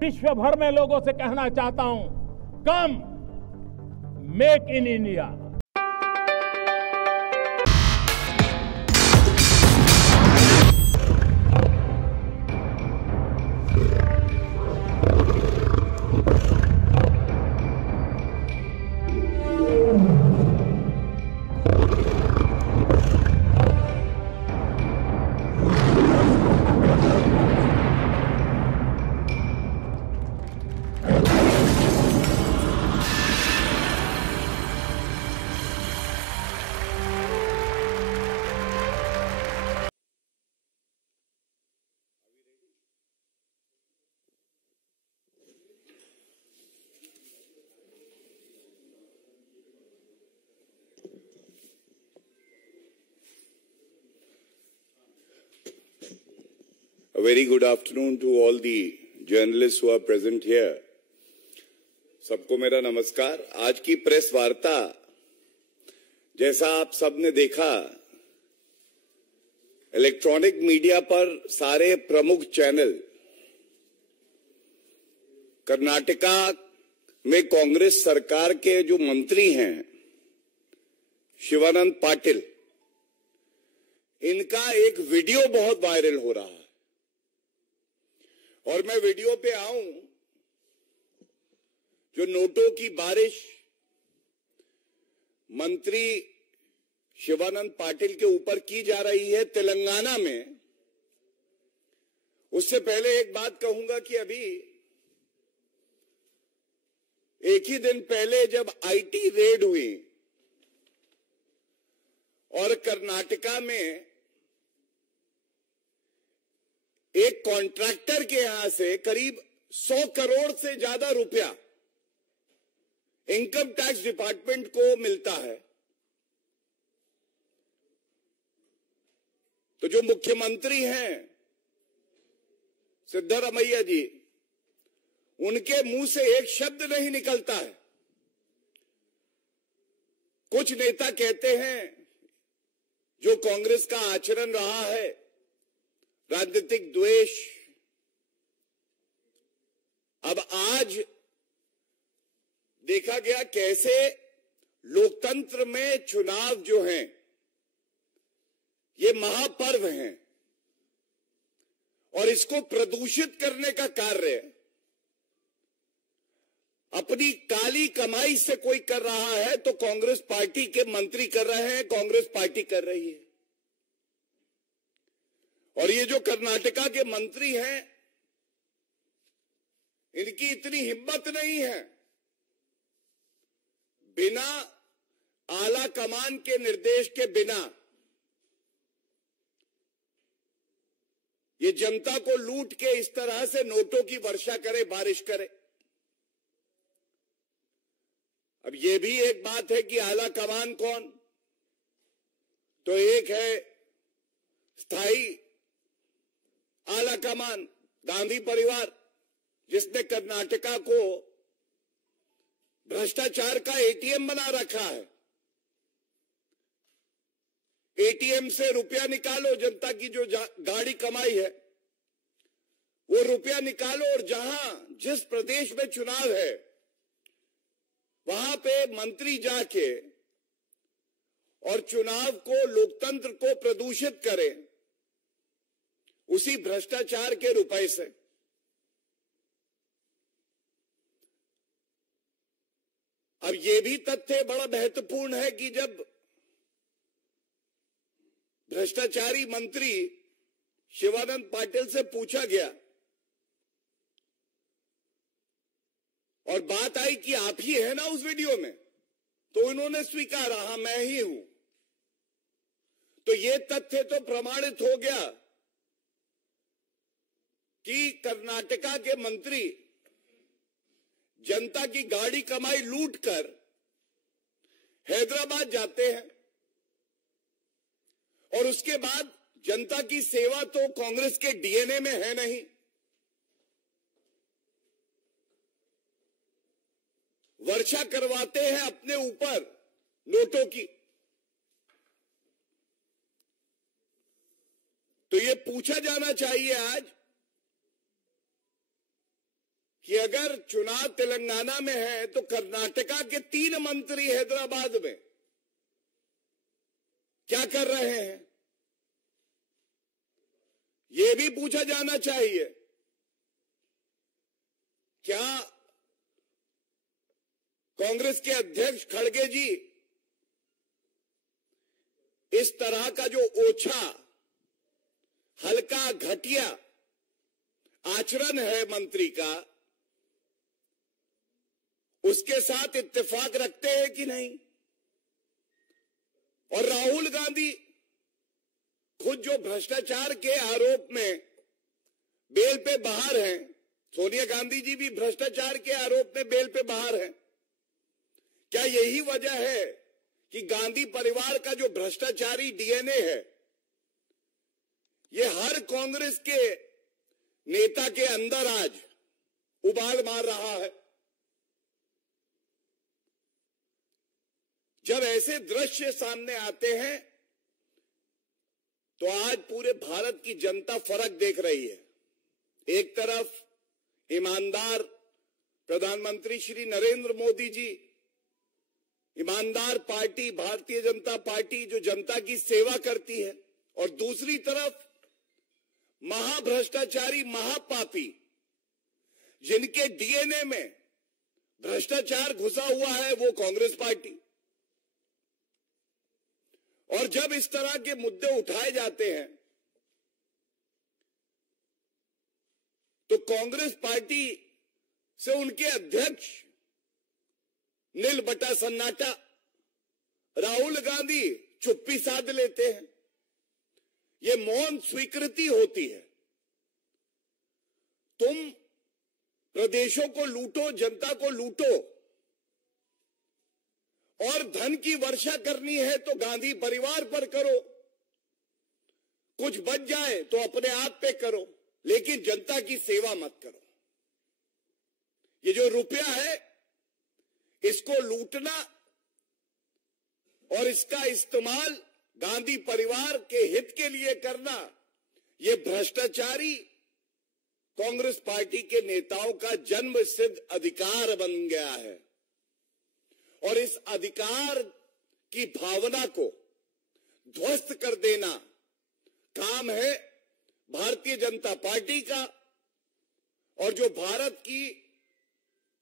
विश्व भर में लोगों से कहना चाहता हूं, कम make in India. A very good afternoon to all the journalists who are present here. सबको मेरा नमस्कार। आज की प्रेस वार्ता जैसा आप सबने देखा, इलेक्ट्रॉनिक मीडिया पर सारे प्रमुख चैनल कर्नाटका में कांग्रेस सरकार के जो मंत्री हैं शिवानंद पाटिल, इनका एक वीडियो बहुत वायरल हो रहा है। और मैं वीडियो पे आऊं, जो नोटों की बारिश मंत्री शिवानंद पाटिल के ऊपर की जा रही है तेलंगाना में, उससे पहले एक बात कहूंगा कि अभी एक ही दिन पहले जब आईटी रेड हुई और कर्नाटका में एक कॉन्ट्रैक्टर के यहां से करीब 100 करोड़ से ज्यादा रुपया इनकम टैक्स डिपार्टमेंट को मिलता है, तो जो मुख्यमंत्री हैं सिद्धरामैया जी, उनके मुंह से एक शब्द नहीं निकलता है। कुछ नेता कहते हैं जो कांग्रेस का आचरण रहा है, राजनीतिक द्वेष, अब आज देखा गया कैसे लोकतंत्र में चुनाव जो हैं ये महापर्व हैं और इसको प्रदूषित करने का कार्य अपनी काली कमाई से कोई कर रहा है तो कांग्रेस पार्टी के मंत्री कर रहे हैं, कांग्रेस पार्टी कर रही है। और ये जो कर्नाटका के मंत्री हैं, इनकी इतनी हिम्मत नहीं है बिना आला कमान के निर्देश के बिना ये जनता को लूट के इस तरह से नोटों की वर्षा करे, बारिश करे। अब ये भी एक बात है कि आला कमान कौन, तो एक है स्थायी आला कमान गांधी परिवार, जिसने कर्नाटका को भ्रष्टाचार का एटीएम बना रखा है। एटीएम से रुपया निकालो, जनता की जो गाड़ी कमाई है वो रुपया निकालो, और जहां जिस प्रदेश में चुनाव है वहां पे मंत्री जाके और चुनाव को, लोकतंत्र को प्रदूषित करे उसी भ्रष्टाचार के रुपए से। अब यह भी तथ्य बड़ा महत्वपूर्ण है कि जब भ्रष्टाचारी मंत्री शिवानंद पाटिल से पूछा गया और बात आई कि आप ही है ना उस वीडियो में, तो उन्होंने स्वीकारा, हां मैं ही हूं। तो यह तथ्य तो प्रमाणित हो गया कि कर्नाटका के मंत्री जनता की गाड़ी कमाई लूटकर हैदराबाद जाते हैं और उसके बाद जनता की सेवा तो कांग्रेस के डीएनए में है नहीं। वर्षा करवाते हैं अपने ऊपर नोटों की। तो ये पूछा जाना चाहिए आज कि अगर चुनाव तेलंगाना में है तो कर्नाटका के 3 मंत्री हैदराबाद में क्या कर रहे हैं, यह भी पूछा जाना चाहिए। क्या कांग्रेस के अध्यक्ष खड़गे जी इस तरह का जो ओछा, हल्का, घटिया आचरण है मंत्री का, उसके साथ इत्तेफाक रखते हैं कि नहीं? और राहुल गांधी खुद जो भ्रष्टाचार के आरोप में बेल पे बाहर हैं, सोनिया गांधी जी भी भ्रष्टाचार के आरोप में बेल पे बाहर हैं। क्या यही वजह है कि गांधी परिवार का जो भ्रष्टाचारी डीएनए है, ये हर कांग्रेस के नेता के अंदर आज उबाल मार रहा है? जब ऐसे दृश्य सामने आते हैं तो आज पूरे भारत की जनता फर्क देख रही है। एक तरफ ईमानदार प्रधानमंत्री श्री नरेंद्र मोदी जी, ईमानदार पार्टी भारतीय जनता पार्टी जो जनता की सेवा करती है, और दूसरी तरफ महाभ्रष्टाचारी, महापापी, जिनके डीएनए में भ्रष्टाचार घुसा हुआ है, वो कांग्रेस पार्टी। और जब इस तरह के मुद्दे उठाए जाते हैं तो कांग्रेस पार्टी से उनके अध्यक्ष नील बटा सन्नाटा, राहुल गांधी चुप्पी साध लेते हैं। ये मौन स्वीकृति होती है। तुम प्रदेशों को लूटो, जनता को लूटो, और धन की वर्षा करनी है तो गांधी परिवार पर करो, कुछ बच जाए तो अपने आप पे करो, लेकिन जनता की सेवा मत करो। ये जो रुपया है, इसको लूटना और इसका इस्तेमाल गांधी परिवार के हित के लिए करना, ये भ्रष्टाचारी कांग्रेस पार्टी के नेताओं का जन्मसिद्ध अधिकार बन गया है। और इस अधिकार की भावना को ध्वस्त कर देना काम है भारतीय जनता पार्टी का। और जो भारत की,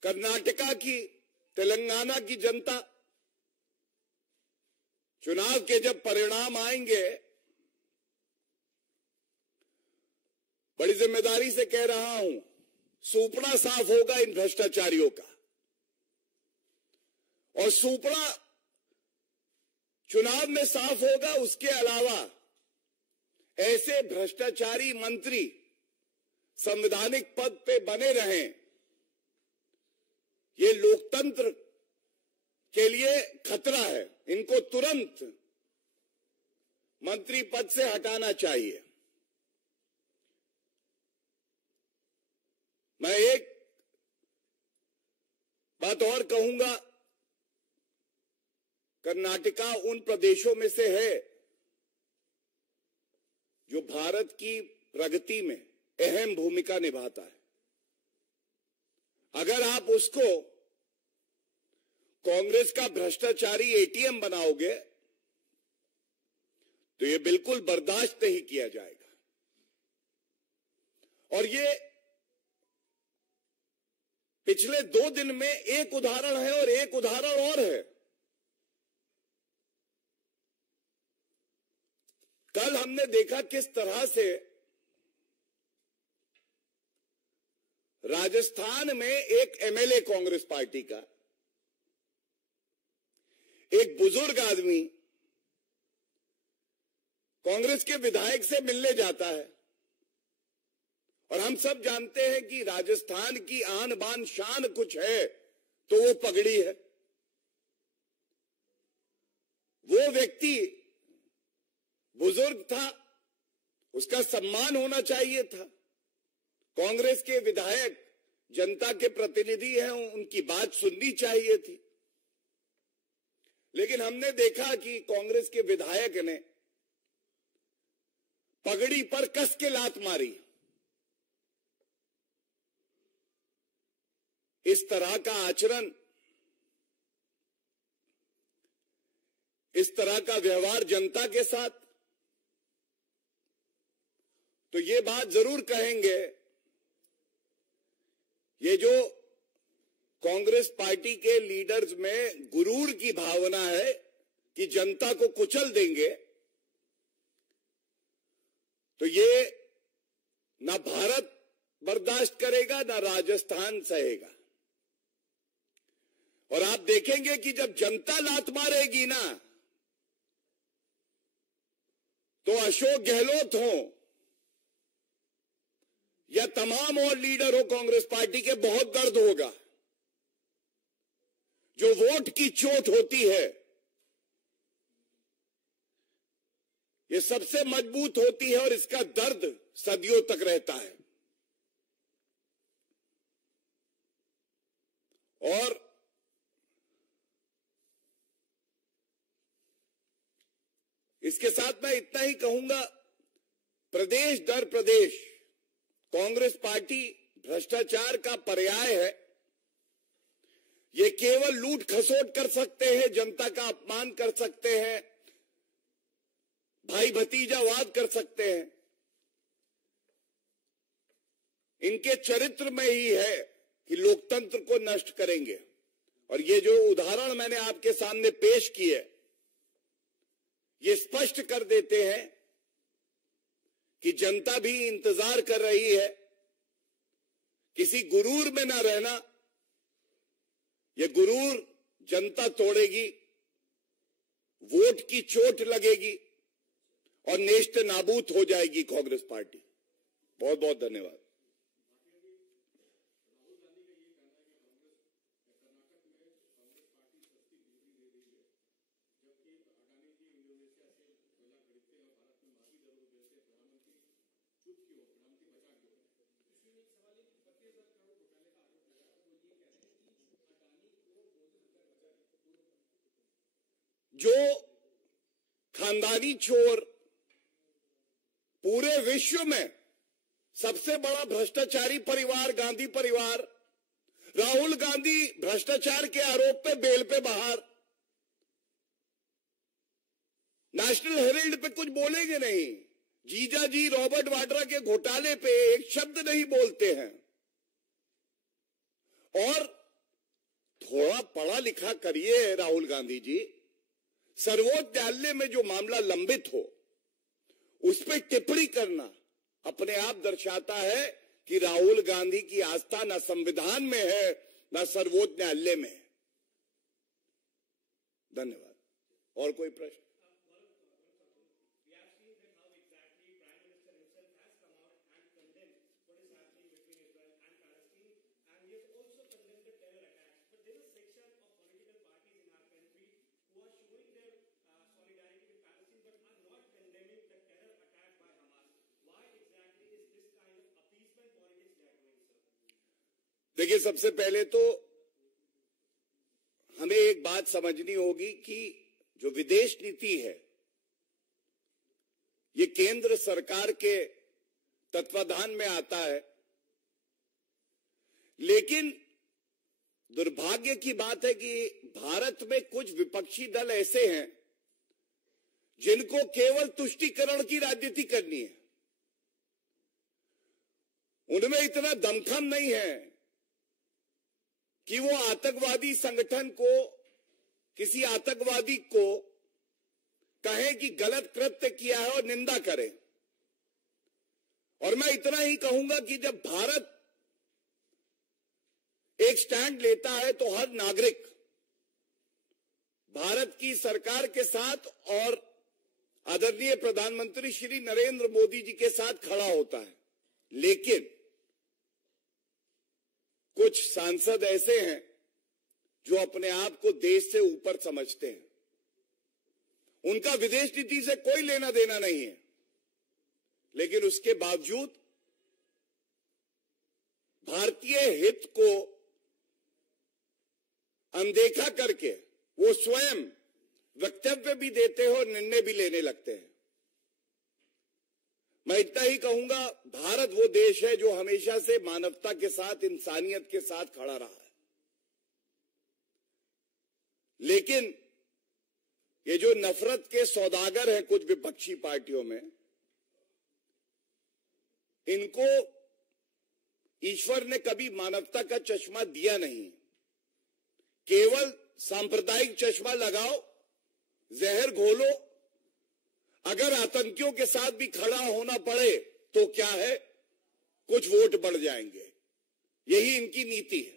कर्नाटका की, तेलंगाना की जनता, चुनाव के जब परिणाम आएंगे, बड़ी जिम्मेदारी से कह रहा हूं, सूपड़ा साफ होगा इन भ्रष्टाचारियों का। और सूपड़ा चुनाव में साफ होगा। उसके अलावा ऐसे भ्रष्टाचारी मंत्री संवैधानिक पद पे बने रहें, ये लोकतंत्र के लिए खतरा है। इनको तुरंत मंत्री पद से हटाना चाहिए। मैं एक बात और कहूंगा, कर्नाटका उन प्रदेशों में से है जो भारत की प्रगति में अहम भूमिका निभाता है। अगर आप उसको कांग्रेस का भ्रष्टाचारी एटीएम बनाओगे तो ये बिल्कुल बर्दाश्त नहीं किया जाएगा। और ये पिछले 2 दिन में एक उदाहरण है और एक उदाहरण और है। कल हमने देखा किस तरह से राजस्थान में एक एमएलए कांग्रेस पार्टी का, एक बुजुर्ग आदमी कांग्रेस के विधायक से मिलने जाता है। और हम सब जानते हैं कि राजस्थान की आन बान शान कुछ है तो वो पगड़ी है। वो व्यक्ति बुजुर्ग था, उसका सम्मान होना चाहिए था। कांग्रेस के विधायक जनता के प्रतिनिधि हैं, उनकी बात सुननी चाहिए थी। लेकिन हमने देखा कि कांग्रेस के विधायक ने पगड़ी पर कस के लात मारी। इस तरह का आचरण, इस तरह का व्यवहार जनता के साथ, तो ये बात जरूर कहेंगे, ये जो कांग्रेस पार्टी के लीडर्स में गुरूर की भावना है कि जनता को कुचल देंगे, तो ये ना भारत बर्दाश्त करेगा ना राजस्थान सहेगा। और आप देखेंगे कि जब जनता लात मारेगी ना, तो अशोक गहलोत हो या तमाम और लीडर हो कांग्रेस पार्टी के, बहुत दर्द होगा। जो वोट की चोट होती है, ये सबसे मजबूत होती है और इसका दर्द सदियों तक रहता है। और इसके साथ मैं इतना ही कहूंगा, प्रदेश दर प्रदेश कांग्रेस पार्टी भ्रष्टाचार का पर्याय है। ये केवल लूट खसोट कर सकते हैं, जनता का अपमान कर सकते हैं, भाई भतीजावाद कर सकते हैं। इनके चरित्र में ही है कि लोकतंत्र को नष्ट करेंगे। और ये जो उदाहरण मैंने आपके सामने पेश किए, ये स्पष्ट कर देते हैं कि जनता भी इंतजार कर रही है। किसी गुरूर में ना रहना, ये गुरूर जनता तोड़ेगी, वोट की चोट लगेगी और नेस्त नाबूद हो जाएगी कांग्रेस पार्टी। बहुत बहुत धन्यवाद। जो खानदानी चोर पूरे विश्व में सबसे बड़ा भ्रष्टाचारी परिवार गांधी परिवार, राहुल गांधी भ्रष्टाचार के आरोप पे बेल पे बाहर, नेशनल हेराल्ड पे कुछ बोलेंगे नहीं, जीजा जी रॉबर्ट वाड्रा के घोटाले पे एक शब्द नहीं बोलते हैं। और थोड़ा पढ़ा लिखा करिए राहुल गांधी जी, सर्वोच्च न्यायालय में जो मामला लंबित हो उस पर टिप्पणी करना अपने आप दर्शाता है कि राहुल गांधी की आस्था न संविधान में है न सर्वोच्च न्यायालय में है। धन्यवाद। और कोई प्रश्न? देखिए, सबसे पहले तो हमें एक बात समझनी होगी कि जो विदेश नीति है ये केंद्र सरकार के तत्वाधान में आता है, लेकिन दुर्भाग्य की बात है कि भारत में कुछ विपक्षी दल ऐसे हैं जिनको केवल तुष्टीकरण की राजनीति करनी है। उनमें इतना दमखम नहीं है कि वो आतंकवादी संगठन को, किसी आतंकवादी को कहें कि गलत कृत्य किया है और निंदा करें। और मैं इतना ही कहूंगा कि जब भारत एक स्टैंड लेता है तो हर नागरिक भारत की सरकार के साथ और आदरणीय प्रधानमंत्री श्री नरेंद्र मोदी जी के साथ खड़ा होता है। लेकिन कुछ सांसद ऐसे हैं जो अपने आप को देश से ऊपर समझते हैं। उनका विदेश नीति से कोई लेना देना नहीं है, लेकिन उसके बावजूद भारतीय हित को अनदेखा करके वो स्वयं वक्तव्य भी देते हैं और निर्णय भी लेने लगते हैं। मैं इतना ही कहूंगा, भारत वो देश है जो हमेशा से मानवता के साथ, इंसानियत के साथ खड़ा रहा है। लेकिन ये जो नफरत के सौदागर हैं कुछ विपक्षी पार्टियों में, इनको ईश्वर ने कभी मानवता का चश्मा दिया नहीं। केवल सांप्रदायिक चश्मा लगाओ, जहर घोलो, अगर आतंकियों के साथ भी खड़ा होना पड़े तो क्या है, कुछ वोट बढ़ जाएंगे। यही इनकी नीति है।